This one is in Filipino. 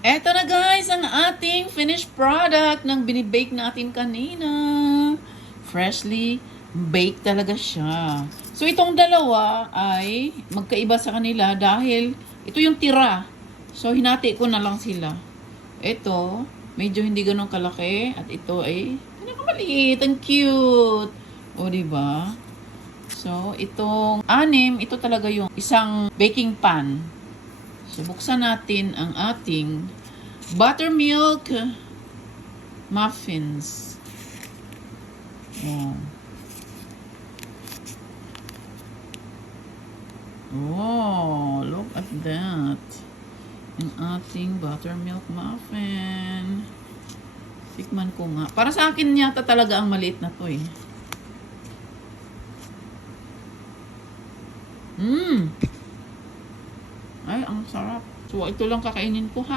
Eto na guys, ang ating finished product ng binibake natin kanina. Freshly baked talaga siya. So itong dalawa ay magkaiba sa kanila dahil ito yung tira. So hinati ko na lang sila. Ito, medyo hindi ganun kalaki at ito ay pinakamaliit, ang cute. O diba? So itong anim, ito talaga yung isang baking pan. So, buksan natin ang ating buttermilk muffins. Oh. Oh, look at that. Ang ating buttermilk muffin. Tikman ko nga. Para sa akin yata talaga ang maliit na to eh. Ay, ang sarap. So, ito lang kakainin ko ha.